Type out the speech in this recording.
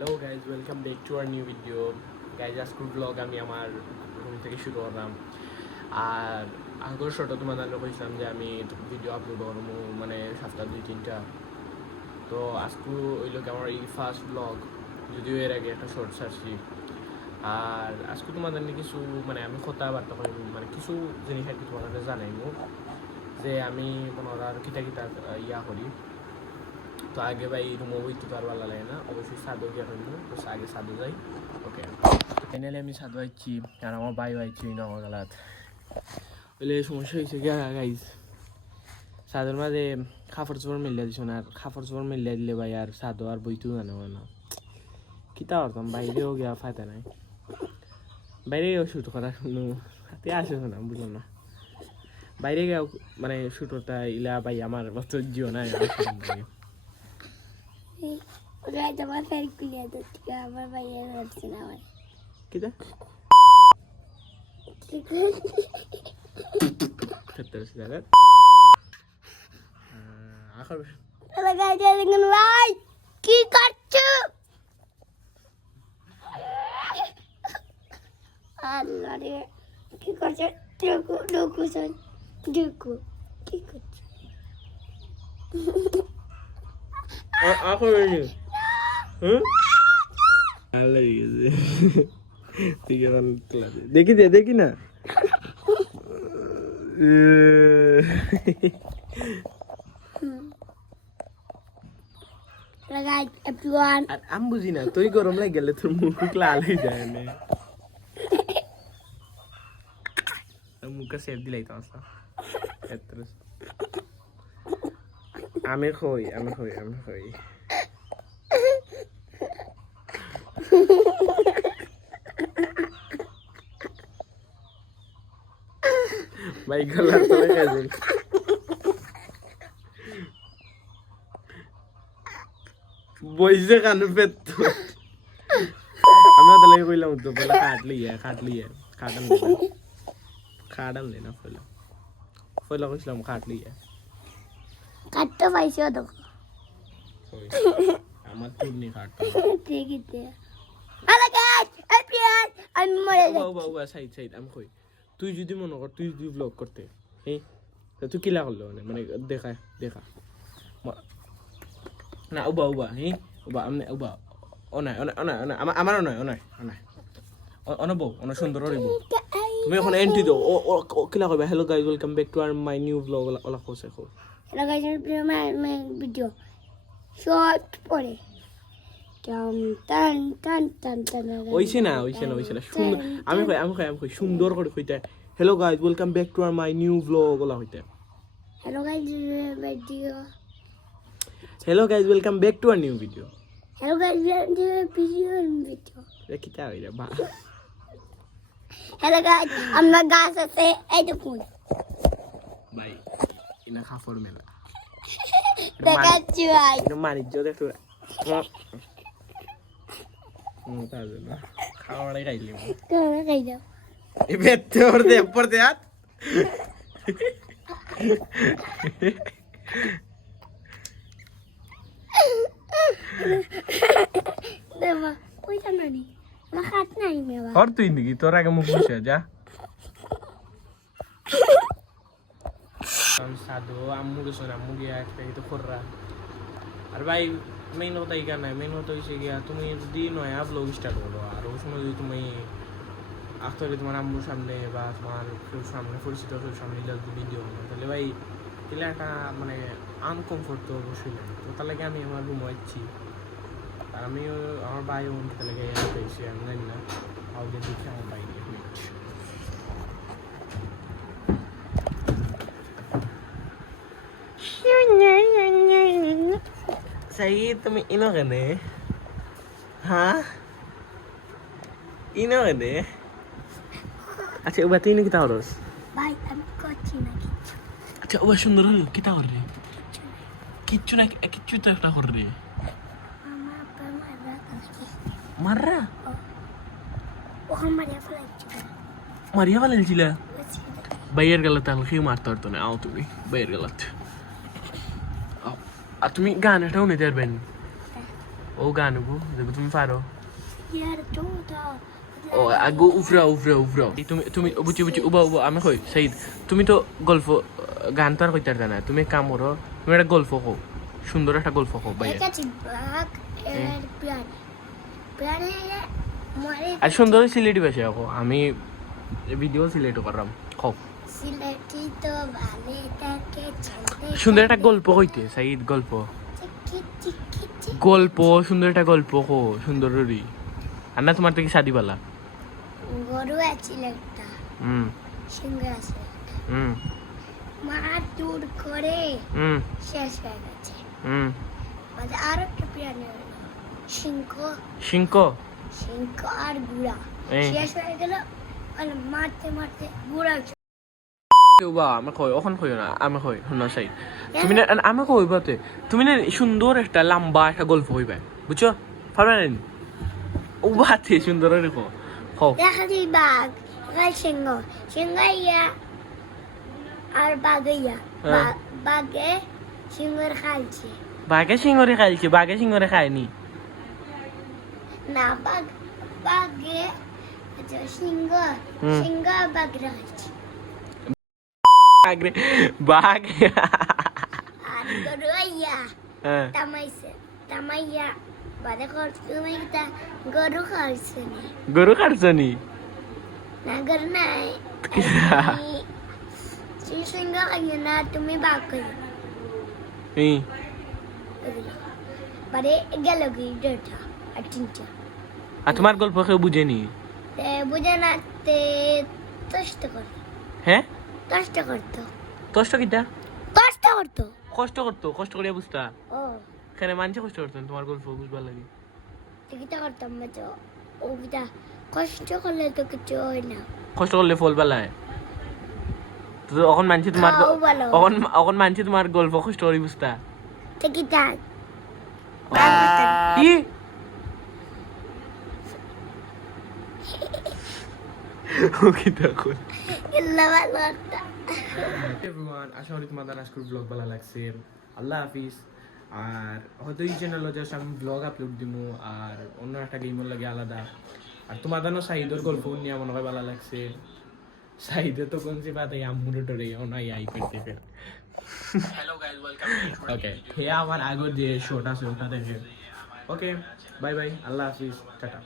Hello guys, welcome back to our new video. Guys, আজকের vlog আমি আমার room থেকে শুরু করলাম। আর আগের শোটা তোমাদের কইছিলাম যে আমি ভিডিও আপলোড করবো মানে সপ্তাহ 2-3টা। তো আজকে ওই লোক আমার এই ফার্স্ট ব্লগ, যদিও এর আগে একটা শর্ট ছাড়ছি। আর আজকে তোমাদের নিয়ে কিছু মানে আমি কথাবার্তা করি, মানে কিছু জিনিস আর কি তোমাদের জানাইবো যে আমি কোনো আর কিতা কিতা ইয়া করি। তো আগে ভাই রুমও বইতে তো আর ভালো লাগে না, অবশ্যই সাদও গিয়ে করবো, তো আগে সাদও যাই। ওকে, ফাইনালি আমি সাদু আইছি আর আমার ভাই আইছি নগরগালাত। বলে সমস্যা হয়েছে গিয়া গাইজ, সাদুর মাঝে কাপড় চোপড় মিলিয়ে দিছ না, আর কাপড় চোপড় মিলিয়ে দিলে ভাই আর সাদু আর বইতেও জানে না কিতা করতাম। বাইরেও গিয়া ফায়দা নাই, বাইরে গিয়েও শুট করার কোনো হাতে আসে না, বুঝলাম না। বাইরে গিয়েও মানে শুটটা ইলা ভাই আমার বছর জিও নাই। তোমার ফের ক্লিয়ার দিচ্ছি আমার ভাইয়া হচ্ছে না আমার কিতা সত্তর জায়গা আখর ভাই কি করছো? আল্লাহ রে, কি করছো? দেখো দেখো শোন, দেখো কি করছো? আখর ভালো গেছে, ঠিক আছে দেখি দে, দেখি না Guys, everyone. আর আমি বুঝি না, তুই গরম লাগে গেলে তোর মুখ লাল হয়ে যায় না, মুখে সেফ দিলাই তো আসা। আমি খই ভাই গলা চলে গেছে। বইছে কান পেত, আমি তাহলে কইলাম তো বলে খাটান লেনা ফয়লা কইছিলাম খাটলি কাটতে পাইছো দেখো আমার তুলনি খাটতো ঠিক আছে। হ্যালো গাইস, everyone, আমি মরে যাচ্ছি। বাবা সাইড আমি কই, তুই যদি মনে কর তুই যদি ব্লগ করতে, হ্যাঁ তুই কিলা করলো মানে দেখা না উবা হ্যাঁ আমি আমার অনবৌ সুন্দর বউ, তুমি এখন এন্ট্রি দাও ও কিলা কইবা। Hello guys, welcome back to our my new vlog. ওলা কোসে hello guys, my video short পরে টান টান টান টান টান ওইছে না সুন্দর। আমি কই সুন্দর করে কইতে hello guys, welcome back to our my new vlog ওলা হইতে। Hello guys, video hello guys, welcome back to our new video. Hello guys, video কিতা হইরা বা হ্যালো গাইস, আমরা গাছ আছে এই দেখুন ভাই ইনা খাফর মেলা দেখাচ্ছি ভাই, মানিজ্য দেখো খাওয়াড়ে খাইলি তোমরা খাই দাও। এবার পড়তে হাত দেবা কইতা নানি আমার হাত নাই মেবা আর তুই নাকি তোর আগে মুখ মুছে যা। সাধু আম্মু গেছো না, আম্মু গিয়া একটা তো খররা। আর ভাই মেইন কথা এখানে নাই, মেইন কথা হয়েছে গিয়া তুমি যদি নয়া ব্লগ স্টার্ট করো আর ওই সময় যদি তুমি আখতারে তোমার আম্মুর সামনে বা তোমার কেউ সামনে পরিচিত কেউ সামনে যদি ভিডিও করো, তাহলে ভাই তাহলে একটা মানে আনকমফোর্ট তো অবশ্যই লাগে। তো তার লাগে আমি আমার রুম আইছি, আর আমিও আমার ভাই বোন তাহলে পেয়েছি, আমি জানি না কাউকে দেখি আমার বাইরে Say তুমি ইনো কেনে হ্যাঁ ইনো কেনে। আচ্ছা ওবা তুই কিতা করস? ভাই আমি করছি না কিছু। আচ্ছা ওবা সুন্দর হলো কিতা কর রে? কিচ্ছু না, কিচ্ছু তো একটা কর রে। আমার আপা মারা কাছে মাররা ওখান মারিয়া ফেলেছিল বাইয়ের গেলে তাহলে কেউ মারতে পারতো না। আও তুমি বাইয়ের গেলাত, আর তুমি গান এটাও নিতে পারবেন ও গান গো যদি তুমি পারো ইয়ার চৌথা ও আগো উফরা তুমি তুমি বুঝি উবা আমি কই সাইদ তুমি তো গল্প গান তো আর কইতে পারতা না তুমি এক কাম করো তুমি একটা গল্প কও সুন্দর একটা গল্প কও ভাই এক আছে বাঘ এর প্রাণ প্রাণে মরে আর সুন্দর সিলেটি ভাষা কও আমি ভিডিও সিলেট করলাম কও সিলেটি তো ভালো থাকে চলতে সুন্দর একটা গল্প কইতে সাইদ গল্প চিকি গল্প সুন্দর একটা গল্প কও সুন্দর রি আর না তোমার থেকে শাদি বালা গরু আছিল একটা হুম সিংহ আছে হুম মা দূর করে হুম শেষ হয়ে গেছে হুম মানে আর একটা প্রাণী হলো সিংহ সিংহ সিংহ আর গুড়া এই। শেষ হয়ে গেল মানে মারতে মারতে গুড়া বা আমি কই ওখান কই না আমি কই শুনো সাইদ তুমি না আমি কই বাতে তুমি না সুন্দর একটা লম্বা একটা গল্প হইবে বুঝছো পারবে না ও বাতে সুন্দর রেখো কও দেখা দিই বাঘ আর সিংহ সিংহ ইয়া আর বাঘ ইয়া হ্যাঁ। বাঘে সিংহের খাইছে বাঘে সিংহরে খাইছে বাঘে সিংহরে খায়নি না বাঘে সিংহ হুম। সিংহ বাঘ খাইছে বাঘরে বাঘ আর গরু ইয়া হ্যাঁ তামাইয়া বাদে তুমি তা গরু খাইছে না গরু খারছনি না গরু নাই সিংহ খাইছে না তুমি বাঘ খাইছো এই বারে গেল কি ডেটা আর তিনটা আর তোমার গল্প কেউ বুঝেনি বুঝে না তে কষ্ট করতো হ্যাঁ কষ্ট করতো কষ্ট কিটা কষ্ট করতো কষ্ট করিয়া বুঝতা ও এখানে মানছে কষ্ট করতেন তোমার গল্প বুঝবার লাগে টিকিটা করতাম না তো ওটা কষ্ট করলে তো কিছু হয় না কষ্ট করলে ফল পালায় তো এখন মানছি তোমার খাও ভালো। এখন মানছি তোমার গল্প কষ্ট করি বুঝতা টিকিটা কি ওকে দেখো ভালো একটা এভরিওয়ান আশা করি তোমাদের আজকের ব্লগ ভালো লাগছে আল্লাহ হাফিজ আর হয়তো এই চ্যানেলে জাস্ট আমি ব্লগ আপলোড দিমু আর অন্য একটা গেমের লাগে আলাদা আর তোমাদের সাইডের গল্প নিয়ে মনে হয় ভালো লাগছে সাইডে তো কোন সে বাত আম্মুরে টরে ওনা আই করতে ফের হ্যালো গাইস ওয়েলকাম ওকে হে আমার আগের যে শোটা আছে ওটা দেখে ওকে বাই বাই আল্লাহ হাফিজ টাটা